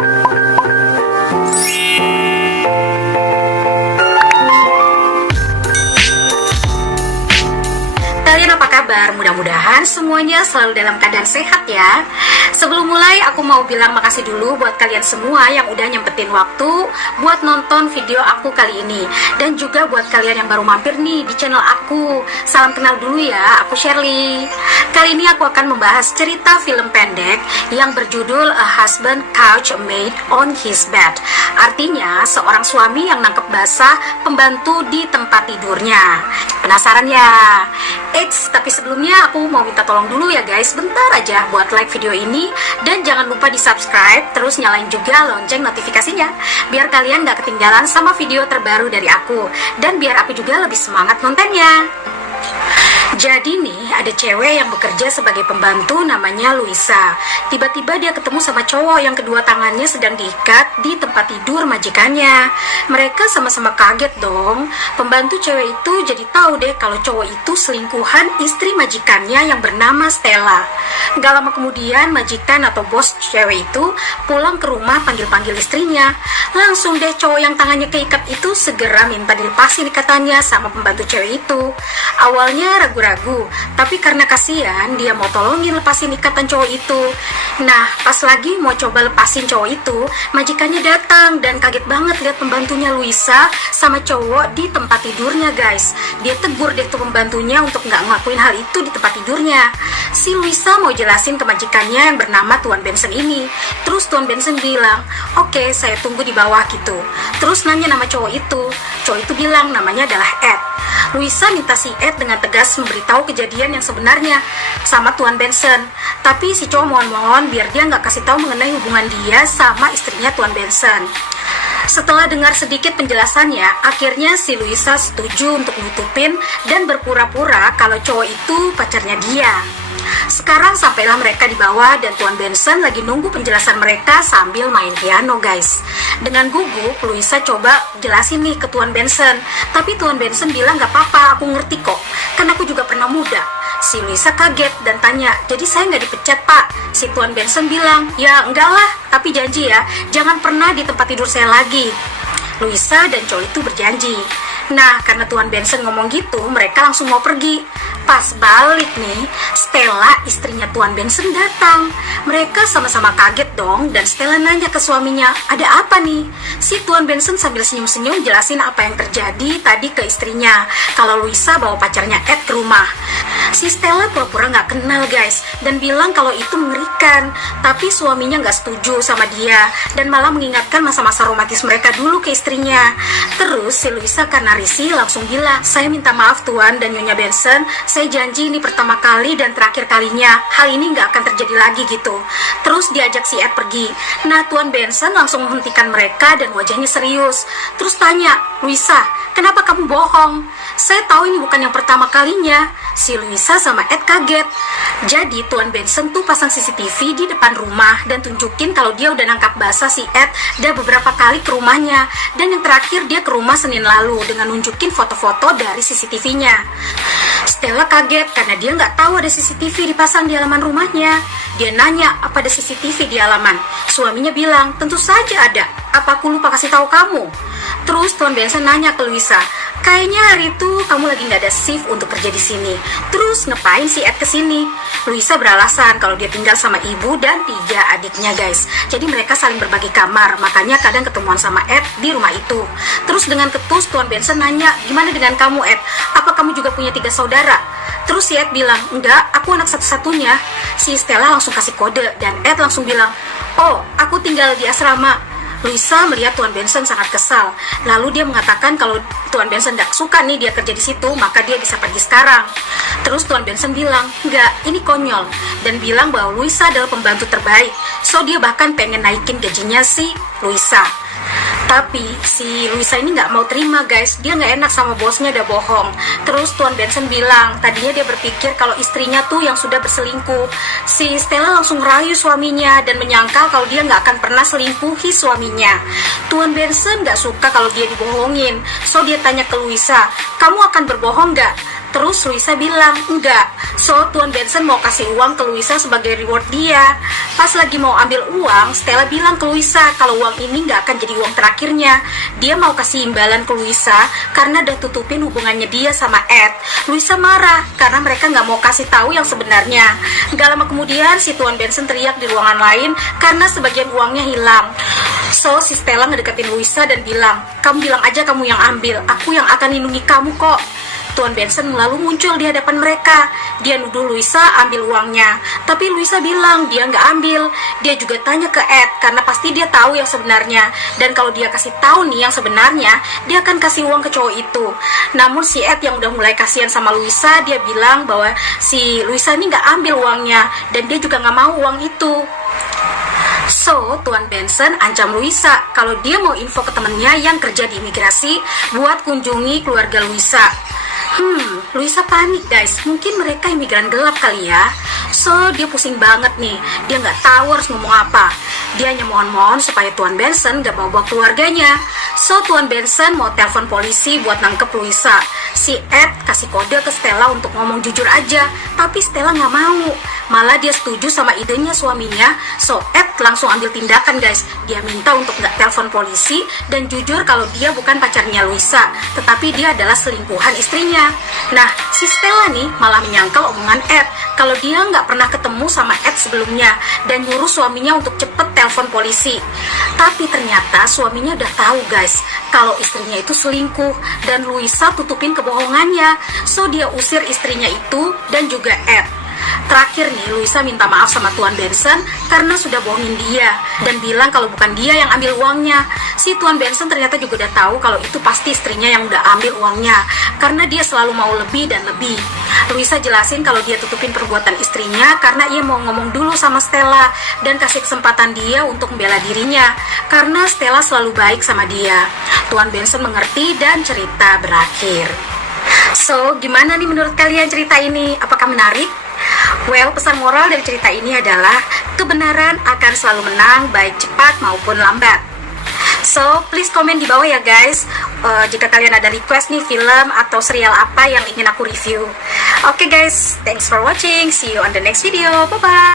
Kalian apa kabar? Mudah-mudahan semuanya selalu dalam keadaan sehat ya. Sebelum mulai, aku mau bilang makasih dulu buat kalian semua yang udah nyempetin waktu buat nonton video aku kali ini. Dan juga buat kalian yang baru mampir nih di channel aku. Salam kenal dulu ya, aku Shirley. Kali ini aku akan membahas cerita film pendek yang berjudul A Husband Couch Made on His Bed. Artinya, seorang suami yang nangkep basah pembantu di tempat tidurnya. Penasaran ya? Tapi sebelumnya aku mau minta tolong dulu ya guys, bentar aja buat like video ini. Dan jangan lupa di subscribe, terus nyalain juga lonceng notifikasinya biar kalian gak ketinggalan sama video terbaru dari aku. Dan biar aku juga lebih semangat nontonnya. Jadi nih, ada cewek yang bekerja sebagai pembantu namanya Luisa. Tiba-tiba dia ketemu sama cowok yang kedua tangannya sedang diikat di tempat tidur majikannya. Mereka sama-sama kaget dong. Pembantu cewek itu jadi tahu deh kalau cowok itu selingkuhan istri majikannya yang bernama Stella. Gak lama kemudian majikan atau bos cewek itu pulang ke rumah panggil-panggil istrinya. Langsung deh cowok yang tangannya keikat itu segera minta dilepasin ikatannya sama pembantu cewek itu. Awalnya ragu-ragu, tapi karena kasihan dia mau tolongin lepasin ikatan cowok itu. Nah, pas lagi mau coba lepasin cowok itu, majikannya datang dan kaget banget lihat pembantunya Luisa sama cowok di tempat tidurnya guys. Dia tegur deh tuh pembantunya untuk nggak ngelakuin hal itu di tempat tidurnya. Si Luisa mau jelasin ke majikannya yang bernama Tuan Benson ini. Terus Tuan Benson bilang, "Oke, saya tunggu di bawah," gitu. Terus nanya nama cowok itu. Cowok itu bilang namanya adalah Ed. Luisa minta si Ed dengan tegas memberitahu kejadian yang sebenarnya sama Tuan Benson. Tapi si cowok mohon-mohon biar dia nggak kasih tahu mengenai hubungan dia sama istrinya Tuan Benson. Setelah dengar sedikit penjelasannya, akhirnya si Luisa setuju untuk nutupin dan berpura-pura kalau cowok itu pacarnya dia. Sekarang sampailah mereka di bawah dan Tuan Benson lagi nunggu penjelasan mereka sambil main piano guys. Dengan gugup, Luisa coba jelasin nih ke Tuan Benson. Tapi Tuan Benson bilang gak apa-apa, aku ngerti kok, kan aku juga pernah muda. Si Luisa kaget dan tanya, "Jadi saya nggak dipecat pak?" Si Tuan Benson bilang, "Ya enggak lah, tapi janji ya, jangan pernah di tempat tidur saya lagi." Luisa dan cowok itu berjanji. Nah, karena Tuan Benson ngomong gitu, mereka langsung mau pergi. Pas balik nih, Stella, istrinya Tuan Benson datang. Mereka sama-sama kaget dong, dan Stella nanya ke suaminya, "Ada apa nih?" Si Tuan Benson sambil senyum-senyum jelasin apa yang terjadi tadi ke istrinya, kalau Luisa bawa pacarnya Ed ke rumah. Si Stella pura-pura gak kenal guys, dan bilang kalau itu mengerikan. Tapi suaminya gak setuju sama dia, dan malah mengingatkan masa-masa romantis mereka dulu ke istrinya. Terus si Luisa karena risih langsung bilang, "Saya minta maaf Tuan dan Nyonya Benson, saya janji ini pertama kali dan terakhir kalinya, hal ini gak akan terjadi lagi," gitu. Terus diajak si Ed pergi. Nah, Tuan Benson langsung menghentikan mereka dan wajahnya serius. Terus tanya, "Luisa, kenapa kamu bohong? Saya tahu ini bukan yang pertama kalinya." Si Luisa sama Ed kaget. Jadi Tuan Benson tuh pasang CCTV di depan rumah dan tunjukin kalau dia udah nangkap basah si Ed udah beberapa kali ke rumahnya. Dan yang terakhir dia ke rumah Senin lalu dengan nunjukin foto-foto dari CCTV-nya. Stella kaget karena dia nggak tahu ada CCTV dipasang di halaman rumahnya. Dia nanya, "Apa ada CCTV di halaman?" Suaminya bilang, "Tentu saja ada. Apa aku lupa kasih tahu kamu?" Terus Tuan Benson nanya ke Luisa, "Kayaknya hari itu kamu lagi nggak ada shift untuk kerja di sini. Terus ngapain si Ed kesini?" Luisa beralasan kalau dia tinggal sama ibu dan 3 adiknya guys. Jadi mereka saling berbagi kamar, makanya kadang ketemuan sama Ed di rumah itu. Terus dengan ketus Tuan Benson nanya, "Gimana dengan kamu Ed? Apa kamu juga punya 3 saudara?" Terus si Ed bilang, "Enggak, aku anak satu-satunya." Si Stella langsung kasih kode dan Ed langsung bilang, "Oh, aku tinggal di asrama." Luisa melihat Tuan Benson sangat kesal. Lalu dia mengatakan kalau Tuan Benson tidak suka nih dia kerja di situ, maka dia bisa pergi sekarang. Terus Tuan Benson bilang, "Enggak, ini konyol," dan bilang bahwa Luisa adalah pembantu terbaik. So dia bahkan pengen naikin gajinya si Luisa. Tapi si Luisa ini nggak mau terima guys, dia nggak enak sama bosnya udah bohong. Terus Tuan Benson bilang, tadinya dia berpikir kalau istrinya tuh yang sudah berselingkuh. Si Stella langsung rayu suaminya dan menyangkal kalau dia nggak akan pernah selingkuhi suaminya. Tuan Benson nggak suka kalau dia dibohongin, so dia tanya ke Luisa, "Kamu akan berbohong nggak?" Terus Luisa bilang, enggak. So, Tuan Benson mau kasih uang ke Luisa sebagai reward dia. Pas lagi mau ambil uang, Stella bilang ke Luisa kalau uang ini nggak akan jadi uang terakhirnya. Dia mau kasih imbalan ke Luisa karena udah tutupin hubungannya dia sama Ed. Luisa marah karena mereka nggak mau kasih tahu yang sebenarnya. Gak lama kemudian, si Tuan Benson teriak di ruangan lain karena sebagian uangnya hilang. So, si Stella ngedeketin Luisa dan bilang, kamu bilang aja kamu yang ambil, aku yang akan lindungi kamu kok. Tuan Benson lalu muncul di hadapan mereka. Dia nuduh Luisa ambil uangnya, tapi Luisa bilang dia nggak ambil. Dia juga tanya ke Ed karena pasti dia tahu yang sebenarnya. Dan kalau dia kasih tahu nih yang sebenarnya, dia akan kasih uang ke cowok itu. Namun si Ed yang udah mulai kasihan sama Luisa, dia bilang bahwa si Luisa ini nggak ambil uangnya dan dia juga nggak mau uang itu. So, Tuan Benson ancam Luisa kalau dia mau info ke temennya yang kerja di imigrasi buat kunjungi keluarga Luisa. Luisa panik guys, mungkin mereka imigran gelap kali ya. So, dia pusing banget nih, dia nggak tahu harus ngomong apa. Dia hanya mohon-mohon supaya Tuan Benson gak bawa keluarganya. So, Tuan Benson mau telepon polisi buat nangkep Luisa. Si Ed kasih kode ke Stella untuk ngomong jujur aja, tapi Stella nggak mau. Malah dia setuju sama idenya suaminya. So, Ed langsung ambil tindakan guys. Dia minta untuk nggak telepon polisi dan jujur kalau dia bukan pacarnya Luisa, tetapi dia adalah selingkuhan istrinya. Nah, si Stella nih malah menyangkal omongan Ed kalau dia nggak pernah ketemu sama Ed sebelumnya dan nyuruh suaminya untuk cepet telepon polisi. Tapi ternyata suaminya udah tahu guys kalau istrinya itu selingkuh dan Luisa tutupin kebohongannya. So, dia usir istrinya itu dan juga Ed. Terakhir nih, Luisa minta maaf sama Tuan Benson karena sudah bohongin dia dan bilang kalau bukan dia yang ambil uangnya. Si Tuan Benson ternyata juga udah tahu kalau itu pasti istrinya yang udah ambil uangnya karena dia selalu mau lebih dan lebih. Luisa jelasin kalau dia tutupin perbuatan istrinya karena ia mau ngomong dulu sama Stella dan kasih kesempatan dia untuk membela dirinya karena Stella selalu baik sama dia. Tuan Benson mengerti dan cerita berakhir. So, gimana nih menurut kalian cerita ini? Apakah menarik? Well, pesan moral dari cerita ini adalah kebenaran akan selalu menang baik cepat maupun lambat. So, please komen di bawah ya guys, jika kalian ada request nih film atau serial apa yang ingin aku review. Oke guys, thanks for watching. See you on the next video. Bye-bye.